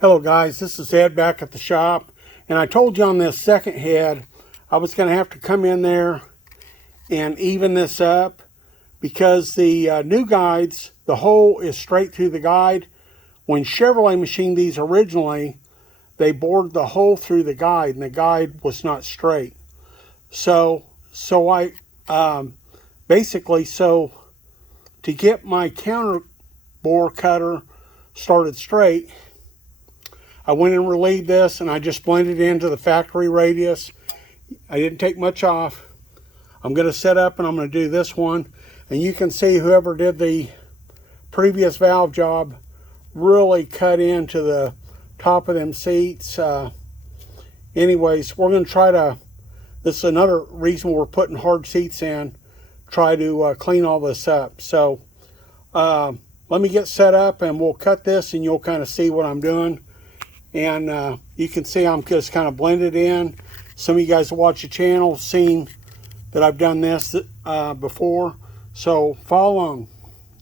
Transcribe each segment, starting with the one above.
Hello guys, this is Ed back at the shop, and I told you on this second head I was going to have to come in there and even this up because the new guides, the hole is straight through the guide. When Chevrolet machined these originally, they bored the hole through the guide and the guide was not straight. So I basically, to get my counter bore cutter started straight, I went and relieved this and I just blended into the factory radius. I didn't take much off. I'm going to set up and I'm going to do this one. And you can see whoever did the previous valve job really cut into the top of them seats. Anyways, we're going to try to, this is another reason we're putting hard seats in, try to clean all this up. So let me get set up and we'll cut this and you'll kind of see what I'm doing. And you can see I'm just kind of blended in. Some of you guys that watch the channel have seen that I've done this before. So follow along.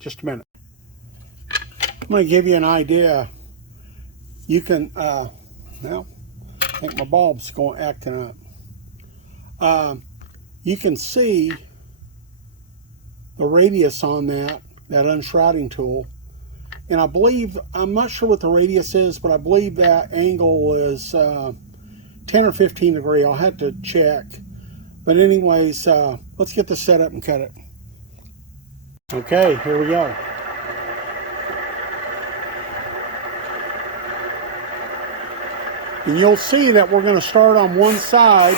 Just a minute. I'm going to give you an idea. You can, well, I think my bulb's acting up. You can see the radius on that unshrouding tool. And I believe, I'm not sure what the radius is, but I believe that angle is 10 or 15 degree. I'll have to check. But anyways, let's get this set up and cut it. Okay, here we go. And you'll see that we're going to start on one side,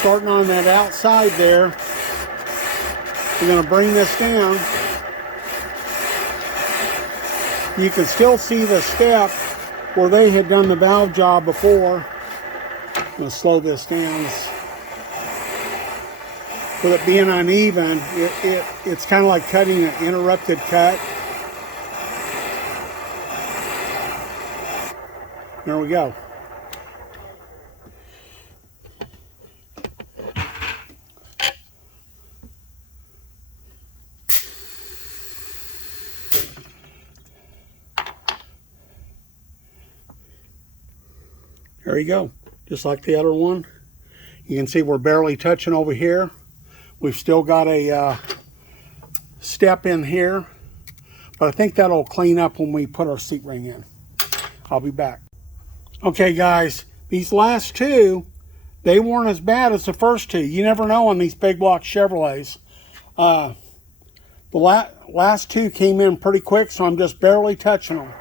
starting on that outside there. We're going to bring this down. You can still see the step where they had done the valve job before. I'm going to slow this down. With it being uneven, it's kind of like cutting an interrupted cut. There we go. There you go, just like the other one. You can see we're barely touching over here. We've still got a step in here, but I think that'll clean up when we put our seat ring in. I'll be back. Okay guys, these last two, they weren't as bad as the first two. You never know on these big block Chevrolets. The last two came in pretty quick, so I'm just barely touching them.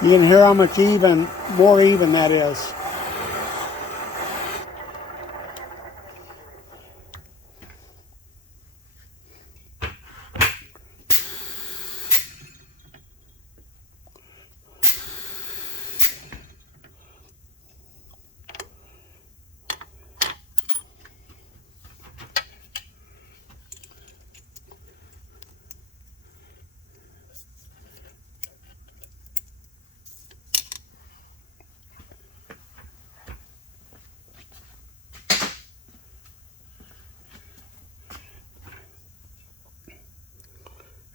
You can hear how much more even that is.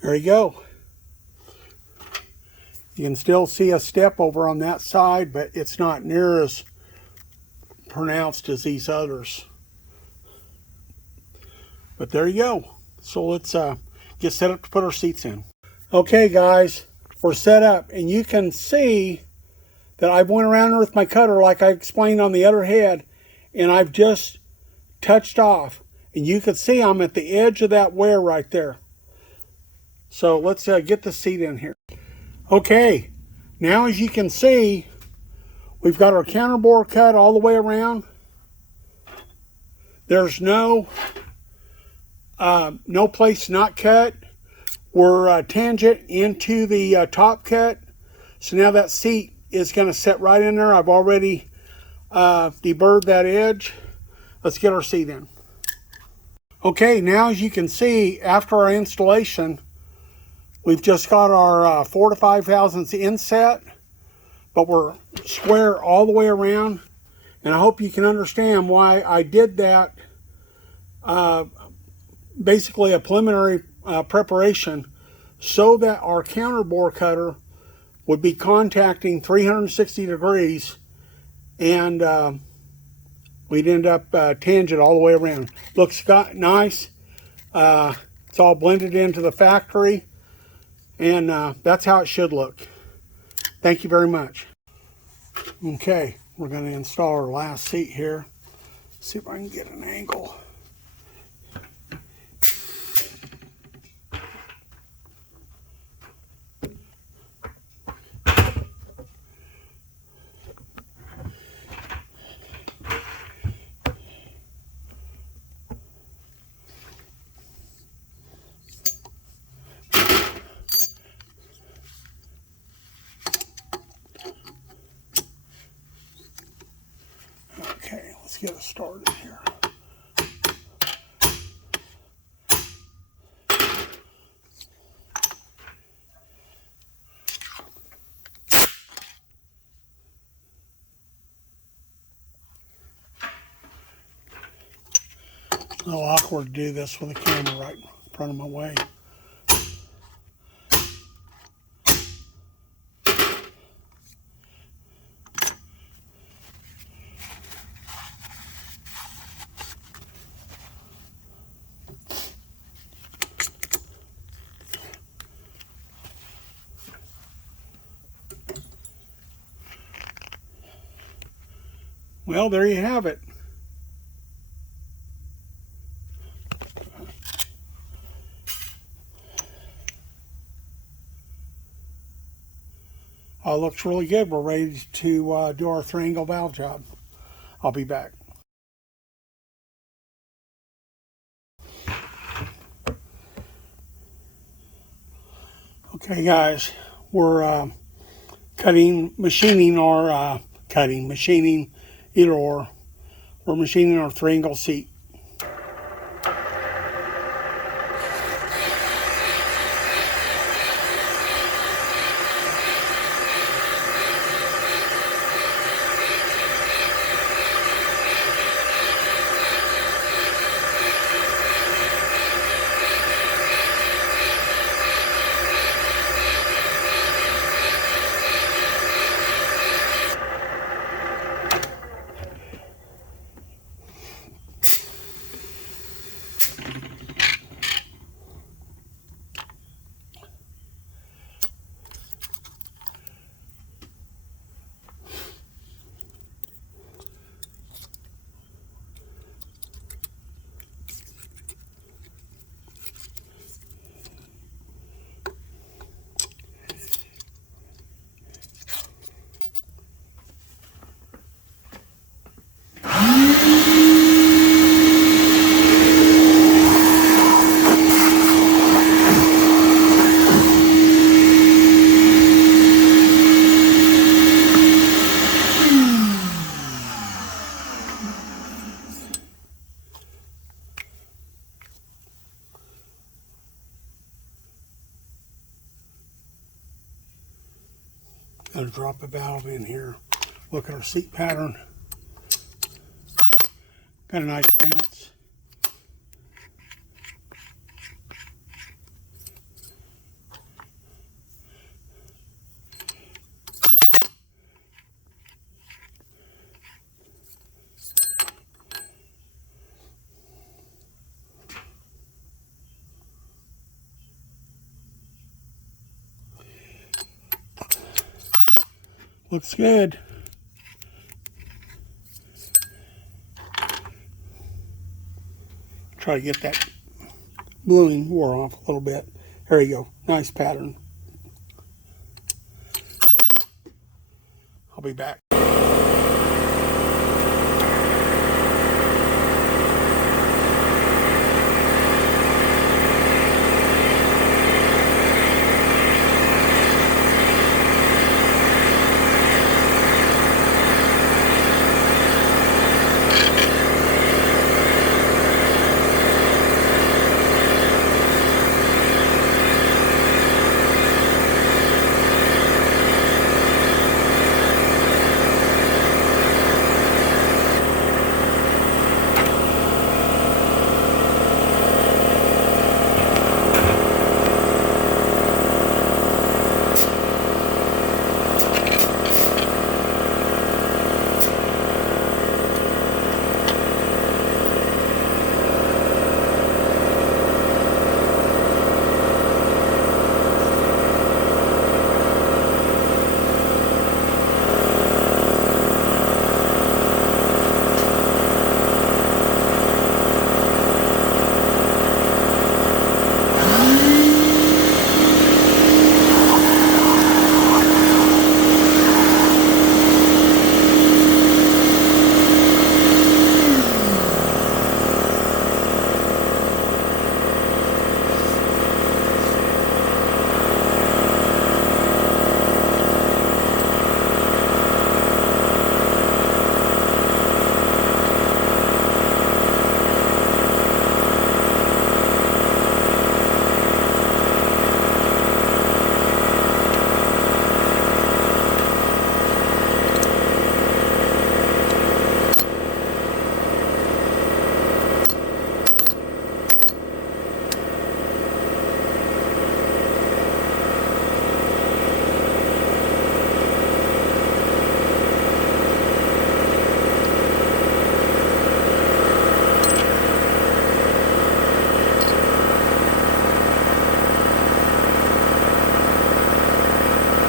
There you go. You can still see a step over on that side, but it's not near as pronounced as these others. But there you go. So let's get set up to put our seats in. Okay guys, we're set up and you can see that I went around with my cutter like I explained on the other head, and I've just touched off. And you can see I'm at the edge of that wear right there. So let's get the seat in here. Okay, now as you can see, we've got our counter bore cut all the way around. There's no place not cut. We're tangent into the top cut. So now that seat is going to set right in there. I've already deburred that edge. Let's get our seat in. Okay, now as you can see, after our installation, we've just got our 4 to 5 thousandths inset, but we're square all the way around. And I hope you can understand why I did that basically a preliminary preparation so that our counterbore cutter would be contacting 360 degrees, and we'd end up tangent all the way around. Looks nice. It's all blended into the factory, and that's how it should look. Thank you very much. Okay, we're going to install our last seat here. See if I can get an angle. Okay, let's get it started here. A little awkward to do this with the camera right in front of my way. Well, there you have it. Looks really good. We're ready to do our triangle valve job. I'll be back. Okay, guys, we're machining, either or. We're machining our triangle seat. Gotta drop a valve in here. Look at our seat pattern. Got a nice bounce. Looks good. Try to get that bluing wore off a little bit. There you go. Nice pattern. I'll be back.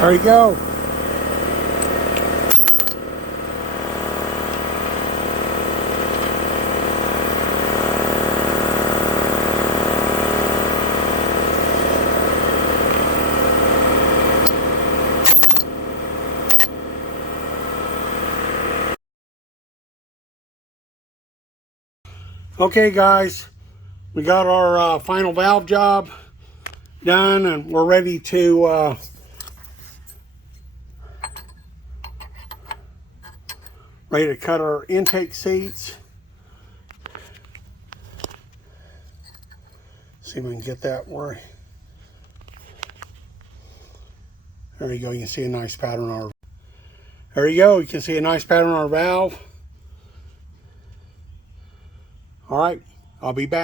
There you go. Okay guys, we got our final valve job done, and we're ready to cut our intake seats. See if we can get that where. There you go. You can see a nice pattern on our. There you go. You can see a nice pattern on our valve. All right, I'll be back.